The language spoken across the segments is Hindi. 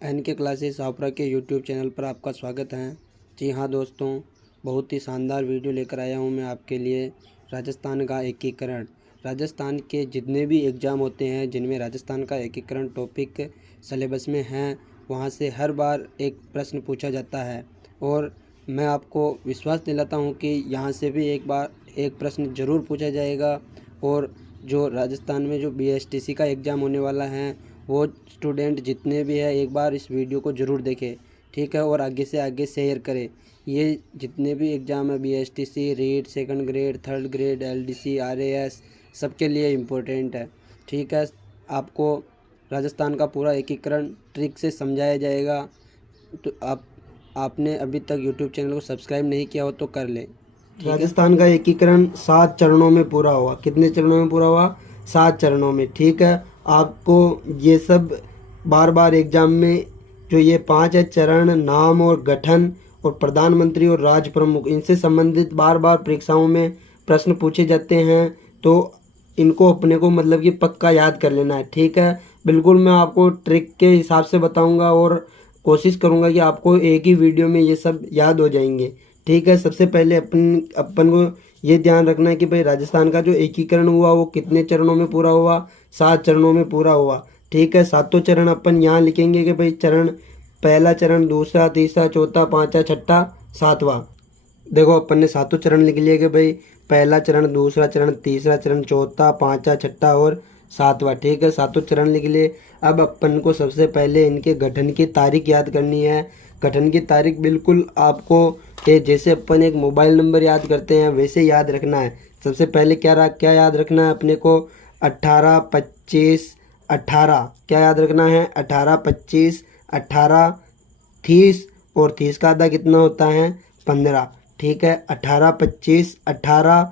NK क्लासेस हावड़ा के यूट्यूब चैनल पर आपका स्वागत है। जी हाँ दोस्तों, बहुत ही शानदार वीडियो लेकर आया हूँ मैं आपके लिए। राजस्थान का एकीकरण, राजस्थान के जितने भी एग्ज़ाम होते हैं जिनमें राजस्थान का एकीकरण टॉपिक सिलेबस में हैं, वहाँ से हर बार एक प्रश्न पूछा जाता है और मैं आपको विश्वास दिलाता हूँ कि यहाँ से भी एक बार एक प्रश्न ज़रूर पूछा जाएगा। और जो राजस्थान में जो BSTC का एग्ज़ाम होने वाला है, वो स्टूडेंट जितने भी हैं एक बार इस वीडियो को ज़रूर देखें, ठीक है। और आगे से आगे शेयर करें। ये जितने भी एग्ज़ाम है BSTC, REET, second grade, third grade, LDC, RAS, सबके लिए इम्पोर्टेंट है, ठीक है। आपको राजस्थान का पूरा एकीकरण ट्रिक से समझाया जाएगा। तो आपने अभी तक यूट्यूब चैनल को सब्सक्राइब नहीं किया हो तो कर लें। राजस्थान का एकीकरण 7 चरणों में पूरा हुआ। कितने चरणों में पूरा हुआ? 7 चरणों में, ठीक है। आपको ये सब बार बार एग्जाम में जो ये 5 है चरण, नाम और गठन और प्रधानमंत्री और राज्य प्रमुख, इनसे संबंधित बार बार परीक्षाओं में प्रश्न पूछे जाते हैं। तो इनको अपने को मतलब कि पक्का याद कर लेना है, ठीक है। बिल्कुल मैं आपको ट्रिक के हिसाब से बताऊंगा और कोशिश करूंगा कि आपको एक ही वीडियो में ये सब याद हो जाएंगे, ठीक है। सबसे पहले अपन को ये ध्यान रखना है कि भाई राजस्थान का जो एकीकरण हुआ वो कितने चरणों में पूरा हुआ? 7 चरणों में पूरा हुआ, ठीक है। 7 चरण अपन यहाँ लिखेंगे कि भाई चरण, पहला चरण, दूसरा, तीसरा, चौथा, पांचवा, छठा, सातवां। देखो अपन ने 7 चरण लिख लिए कि भाई पहला चरण, दूसरा चरण, तीसरा चरण, चौथा, पांचवा, छठा और सातवां, ठीक है। 7 चरण लिख लिए। अब अपन को सबसे पहले इनके गठन की तारीख याद करनी है। गठन की तारीख बिल्कुल आपको कि जैसे अपन एक मोबाइल नंबर याद करते हैं वैसे याद रखना है। सबसे पहले क्या याद रखना है अपने को? 18, 25, 18। क्या याद रखना है? 18, 25, 18, 30 और 30 का आधा कितना होता है? 15, ठीक है। 18, 25, 18,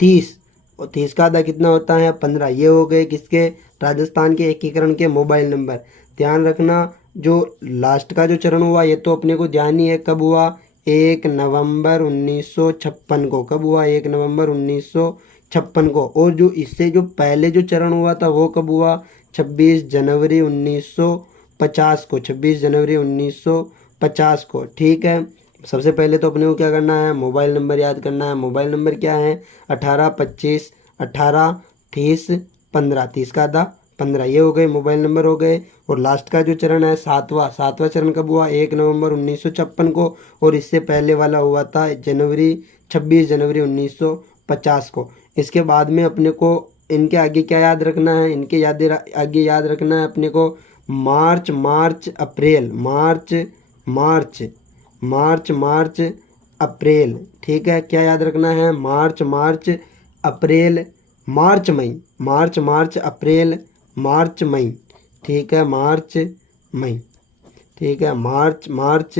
30 और 30 का आधा कितना होता है? 15। ये हो गए किसके? राजस्थान के एकीकरण के मोबाइल नंबर। ध्यान रखना जो लास्ट का जो चरण हुआ ये तो अपने को ध्यान ही है कब हुआ? 1 नवंबर 1956 को। कब हुआ? 1 नवंबर 1956 को। और जो इससे जो पहले जो चरण हुआ था वो कब हुआ? 26 जनवरी 1950 को। 26 जनवरी 1950 को, ठीक है। सबसे पहले तो अपने को क्या करना है? मोबाइल नंबर याद करना है। मोबाइल नंबर क्या है? 18, 25, 18, 30, 15। 30 का आधा 15। ये हो गए मोबाइल नंबर हो गए। और लास्ट का जो चरण है सातवां चरण कब हुआ? 1 नवंबर 1956 को। और इससे पहले वाला हुआ था 26 जनवरी 1950 को। इसके बाद में अपने को इनके आगे क्या याद रखना है? आगे याद रखना है अपने को मार्च अप्रैल, मार्च अप्रैल, ठीक है। क्या याद रखना है? मार्च अप्रैल, मार्च अप्रैल, मार्च मई, ठीक है। मार्च मई, ठीक है। मार्च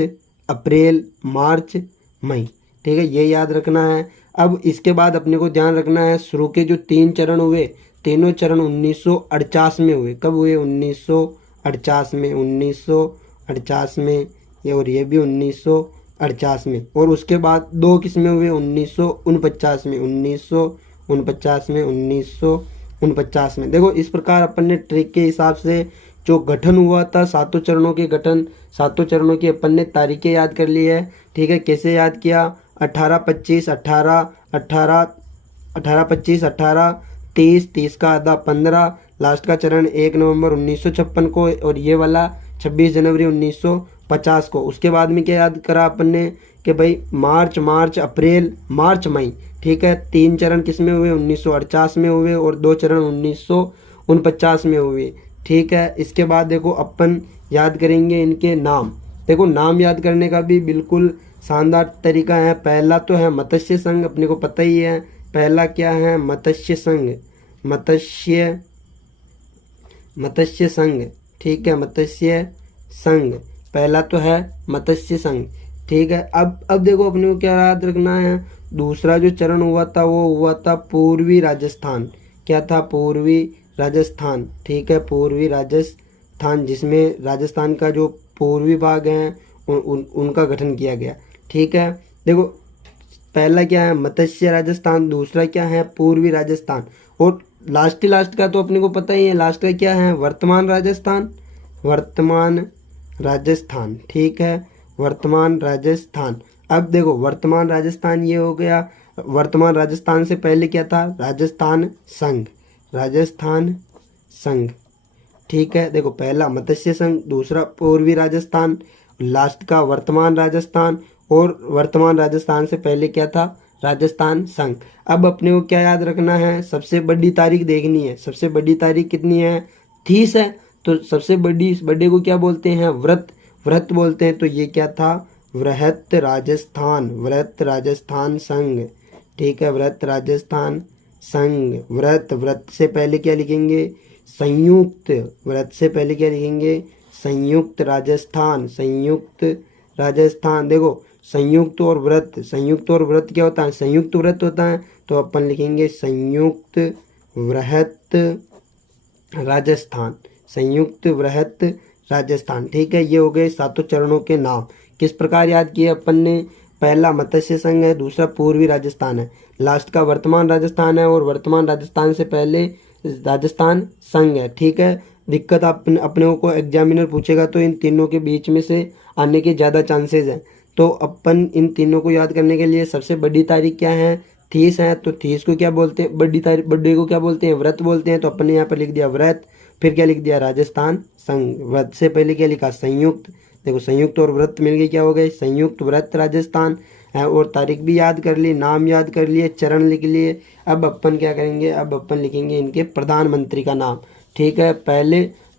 अप्रैल, मार्च मई, ठीक है। ये याद रखना है। अब इसके बाद अपने को ध्यान रखना है शुरू के जो 3 चरण हुए, तीनों चरण 1948 में हुए। कब हुए? 1948 में, 1948 में। ये और ये भी 1948 में। और उसके बाद 2 किस में हुए? 1949 में, 1949 में, 1949 में। देखो इस प्रकार अपन ने ट्रिक के हिसाब से जो गठन हुआ था 7 चरणों के गठन, 7 चरणों की अपन ने तारीखें याद कर ली है, ठीक है। कैसे याद किया? 18, 25, 18, 18, 18, 25, 18, 30, 30 का आधा 15। लास्ट का चरण 1 नवंबर 1956 को और ये वाला 26 जनवरी 1950 को। उसके बाद में क्या याद करा अपन ने कि भाई मार्च अप्रैल, मार्च मई, ठीक है। 3 चरण किस में हुए? 1948 में हुए और 2 चरण 1949 में हुए, ठीक है। इसके बाद देखो अपन याद करेंगे इनके नाम। देखो नाम याद करने का भी बिल्कुल शानदार तरीका है। पहला तो है मत्स्य संघ, अपने को पता ही है। पहला क्या है? मत्स्य संघ, मत्स्य संघ, ठीक है। मत्स्य संघ पहला तो है मत्स्य संघ, ठीक है। अब देखो अपने को क्या याद रखना है? दूसरा जो चरण हुआ था वो हुआ था पूर्वी राजस्थान। क्या था? पूर्वी राजस्थान, ठीक है। पूर्वी राजस्थान, जिसमें राजस्थान का जो पूर्वी भाग है उनका गठन किया गया, ठीक है। देखो पहला क्या है? मत्स्य राजस्थान, दूसरा क्या है? पूर्वी राजस्थान। और लास्ट का तो अपने को पता ही है। लास्ट का क्या है? वर्तमान राजस्थान, वर्तमान राजस्थान, ठीक है, वर्तमान राजस्थान। अब देखो वर्तमान राजस्थान ये हो गया, वर्तमान राजस्थान से पहले क्या था, राजस्थान संघ, राजस्थान संघ, ठीक है। देखो पहला मत्स्य संघ, दूसरा पूर्वी राजस्थान, लास्ट का वर्तमान राजस्थान, और वर्तमान राजस्थान से पहले क्या था, राजस्थान संघ। अब अपने को क्या याद रखना है, सबसे बड़ी तारीख देखनी है। सबसे बड़ी तारीख कितनी है, 30 है। तो सबसे बड़े को क्या बोलते हैं, व्रत, व्रत बोलते हैं। तो ये क्या था, वृहत राजस्थान, वृहत राजस्थान संघ, ठीक है, वृहत राजस्थान संघ। व्रत, व्रत से पहले क्या लिखेंगे, संयुक्त, व्रत से पहले क्या लिखेंगे, संयुक्त राजस्थान, संयुक्त राजस्थान। देखो संयुक्त और व्रत, संयुक्त और व्रत क्या होता है, संयुक्त व्रत होता है। तो अपन लिखेंगे संयुक्त वृहत राजस्थान, संयुक्त वृहत राजस्थान, ठीक है। ये हो गए सातों चरणों के नाम। किस प्रकार याद किए अपन ने, पहला मत्स्य संघ है, दूसरा पूर्वी राजस्थान है, लास्ट का वर्तमान राजस्थान है, और वर्तमान राजस्थान से पहले राजस्थान संघ है, ठीक है। दिक्कत अपने को एग्जामिनर पूछेगा तो इन तीनों के बीच में से आने के ज़्यादा चांसेस हैं। तो अपन इन तीनों को याद करने के लिए सबसे बड़ी तारीख क्या है, 30 है। तो 30 को क्या बोलते हैं, बड़ी तारीख, बर्थडे को क्या बोलते हैं, व्रत बोलते हैं। तो अपन ने यहाँ पर लिख दिया व्रत, फिर क्या लिख दिया, राजस्थान संघ। व्रत से पहले क्या लिखा, संयुक्त। देखो संयुक्त और व्रत मिल गए, क्या हो गए, संयुक्त व्रत राजस्थान है। और तारीख भी याद कर ली, नाम याद कर लिए, चरण लिख लिए। अब अपन क्या करेंगे, अब अपन लिखेंगे इनके प्रधानमंत्री का नाम, ठीक है।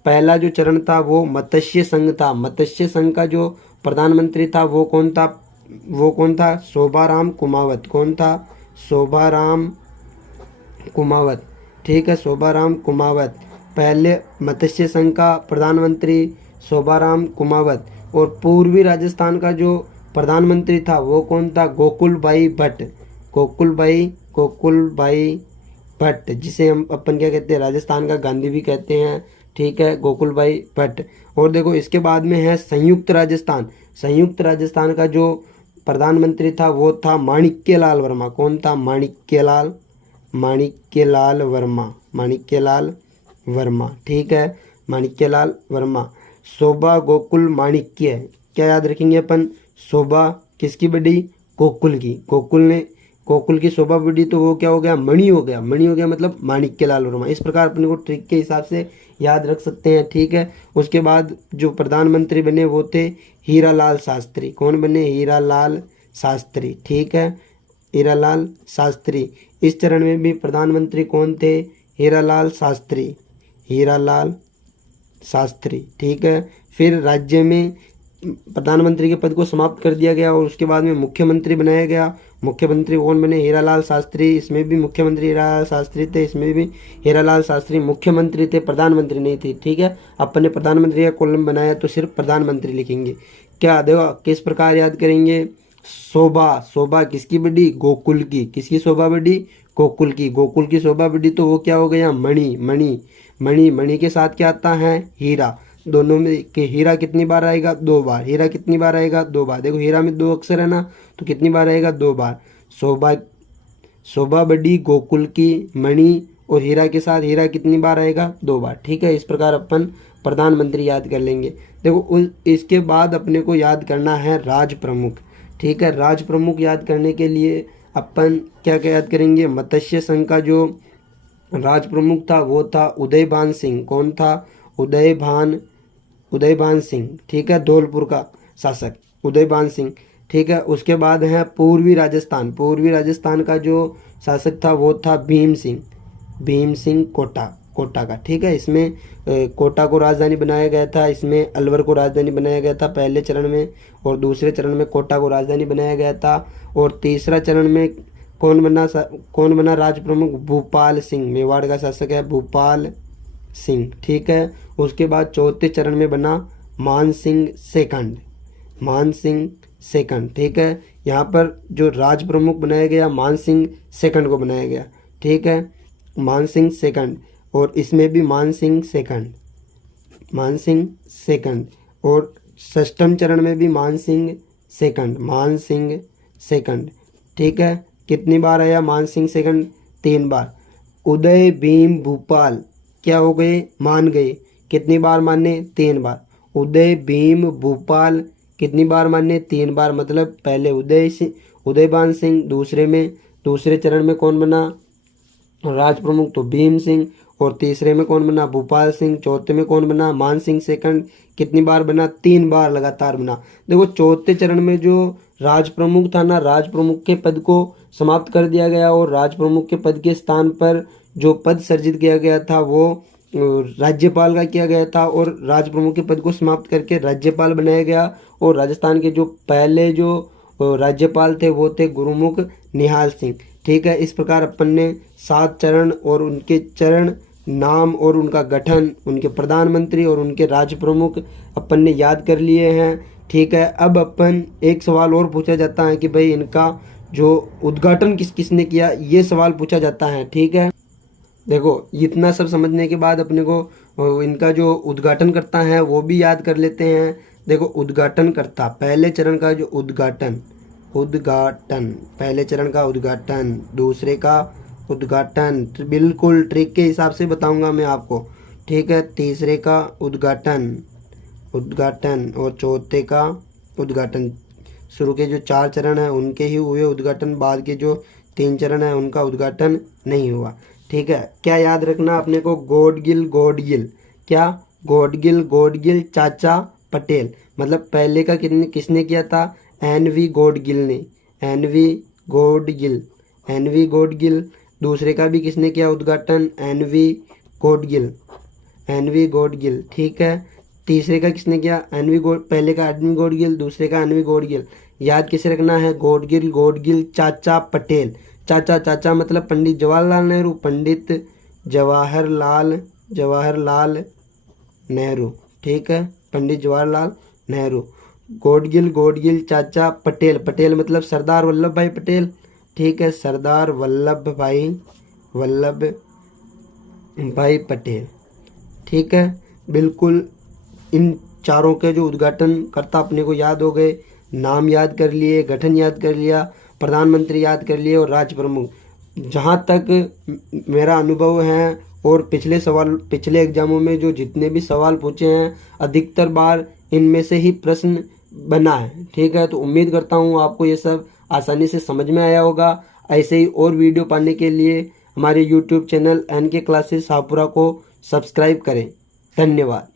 पहला जो चरण था वो मत्स्य संघ था। मत्स्य संघ का जो प्रधानमंत्री था वो कौन था, वो कौन था, शोभाराम कुमावत। कौन था, शोभाराम कुमावत, ठीक है, शोभाराम कुमावत। पहले मत्स्य संघ का प्रधानमंत्री शोभाराम कुमावत। और पूर्वी राजस्थान का जो प्रधानमंत्री था वो कौन था, गोकुलभाई भट्ट, गोकुलभाई भट्ट, जिसे हम अपन क्या कहते हैं, राजस्थान का गांधी भी कहते हैं, ठीक है, गोकुलभाई भट्ट। और देखो इसके बाद में है संयुक्त राजस्थान। संयुक्त राजस्थान का जो प्रधानमंत्री था वो था माणिक्यलाल वर्मा। कौन था, माणिक्यलाल, माणिक्यलाल वर्मा, माणिक्यलाल वर्मा, ठीक है, माणिक्यलाल वर्मा। शोभा गोकुल माणिक्य, क्या याद रखेंगे अपन, शोभा किसकी बढ़ी, गोकुल की, गोकुल की शोभा बढ़ी तो वो क्या हो गया, मणि हो गया, मणि हो गया मतलब माणिक्यलाल वर्मा। इस प्रकार अपने को ट्रिक के हिसाब से याद रख सकते हैं, ठीक है। उसके बाद जो प्रधानमंत्री बने वो थे हीरालाल शास्त्री। कौन बने, हीरालाल शास्त्री, ठीक है, हीरालाल शास्त्री। इस चरण में भी प्रधानमंत्री कौन थे, हीरालाल शास्त्री, हीरालाल शास्त्री, ठीक है। फिर राज्य में प्रधानमंत्री के पद को समाप्त कर दिया गया और उसके बाद में मुख्यमंत्री बनाया गया। मुख्यमंत्री कौन बने, हीरालाल शास्त्री। इसमें भी मुख्यमंत्री हीरालाल शास्त्री थे, इसमें भी हीरालाल शास्त्री मुख्यमंत्री थे, प्रधानमंत्री नहीं थे, ठीक है। अपन ने प्रधानमंत्री का कॉलम बनाया तो सिर्फ प्रधानमंत्री लिखेंगे। क्या देखो किस प्रकार याद करेंगे, शोभा, शोभा किसकी बढ़ी, गोकुल की, किसकी शोभा बढ़ी, गोकुल की, गोकुल की शोभा बढ़ी तो वो क्या हो गया, मणि, मणि, मणि, मणि के साथ क्या आता है, हीरा। दोनों में कि हीरा कितनी बार आएगा, 2 बार, हीरा कितनी बार आएगा, 2 बार। देखो हीरा में 2 अक्षर है ना, तो कितनी बार आएगा, 2 बार। शोभा, शोभा बढ़ी गोकुल की, मणि और हीरा के साथ हीरा कितनी बार आएगा, 2 बार, ठीक है। इस प्रकार अपन प्रधानमंत्री याद कर लेंगे। देखो इसके बाद अपने को याद करना है राज प्रमुख, ठीक है। राज प्रमुख याद करने के लिए अपन क्या क्या याद करेंगे, मत्स्य संघ का जो राज प्रमुख था वो था उदयभान सिंह। कौन था, उदयभान सिंह, ठीक है, धौलपुर का शासक उदयभान सिंह, ठीक है। उसके बाद है पूर्वी राजस्थान। पूर्वी राजस्थान का जो शासक था वो था भीम सिंह कोटा का, ठीक है। इसमें कोटा को राजधानी बनाया गया था, इसमें अलवर को राजधानी बनाया गया था पहले चरण में, और दूसरे चरण में कोटा को राजधानी बनाया गया था। और तीसरा चरण में कौन बना राज प्रमुख, भूपाल सिंह, मेवाड़ का शासक है भूपाल सिंह, ठीक है। उसके बाद चौथे चरण में बना मान सिंह सेकंड, ठीक है। यहाँ पर जो राज प्रमुख बनाया गया मान सिंह सेकंड को बनाया गया, ठीक है, मान सिंह सेकंड। और इसमें भी मान सिंह सेकंड। और षष्ठम चरण में भी मान सिंह सेकंड, ठीक है। कितनी बार आया मान सिंह सेकंड, 3 बार। उदय भीम भूपाल क्या हो गए, मान गए, कितनी बार माने, 3 बार। उदय, भीम, भूपाल कितनी बार माने? 3 बार। मतलब पहले उदयभान सिंह, दूसरे चरण में कौन बना राज प्रमुख? तो भीम सिंह। और तीसरे में कौन बना? भूपाल सिंह। चौथे में कौन बना? मान सिंह सेकंड। कितनी बार बना? 3 बार लगातार बना। देखो चौथे चरण में जो राज प्रमुख था ना, राज प्रमुख के पद को समाप्त कर दिया गया और राज प्रमुख के पद के स्थान पर जो पद सृजित किया गया था वो राज्यपाल का किया गया था, और राज प्रमुख के पद को समाप्त करके राज्यपाल बनाया गया। और राजस्थान के जो पहले जो राज्यपाल थे वो थे गुरुमुख निहाल सिंह। ठीक है, इस प्रकार अपन ने 7 चरण और उनके चरण, नाम और उनका गठन, उनके प्रधानमंत्री और उनके राज्य प्रमुख अपन ने याद कर लिए हैं। ठीक है, अब अपन एक सवाल और पूछा जाता है कि भाई इनका जो उद्घाटन किसने किया, ये सवाल पूछा जाता है। ठीक है, देखो इतना सब समझने के बाद अपने को इनका जो उद्घाटन करता है वो भी याद कर लेते हैं। देखो उद्घाटन करता, पहले चरण का जो उद्घाटन पहले चरण का उद्घाटन, दूसरे का उद्घाटन बिल्कुल ट्रिक के हिसाब से बताऊंगा मैं आपको। ठीक है, तीसरे का उद्घाटन और चौथे का उद्घाटन। शुरू के जो 4 चरण हैं उनके ही हुए उद्घाटन, बाद के जो 3 चरण हैं उनका उद्घाटन नहीं हुआ। ठीक है, क्या याद रखना अपने को? गॉडगिल क्या? गॉडगिल चाचा पटेल। मतलब पहले का किसने किया था? NV गॉडगिल ने, NV गॉडगिल। दूसरे का भी किसने किया उद्घाटन? NV गॉडगिल। ठीक है, तीसरे का किसने किया? पहले का NV गॉडगिल, दूसरे का NV गॉडगिल। याद किसे रखना है? गॉडगिल चाचा पटेल। चाचा मतलब पंडित जवाहरलाल नेहरू, पंडित जवाहरलाल नेहरू। ठीक है, पंडित जवाहरलाल नेहरू। गॉडगिल चाचा पटेल मतलब सरदार वल्लभ भाई पटेल। ठीक है, सरदार वल्लभ भाई पटेल। ठीक है, बिल्कुल इन चारों के जो उद्घाटन करता अपने को याद हो गए, नाम याद कर लिए, गठन याद कर लिया, प्रधानमंत्री याद कर लिए और राज्य प्रमुख। जहाँ तक मेरा अनुभव है और पिछले एग्जामों में जो जितने भी सवाल पूछे हैं अधिकतर बार इनमें से ही प्रश्न बना है। ठीक है, तो उम्मीद करता हूँ आपको ये सब आसानी से समझ में आया होगा। ऐसे ही और वीडियो पाने के लिए हमारे YouTube channel NK classes Shahpura को सब्सक्राइब करें। धन्यवाद।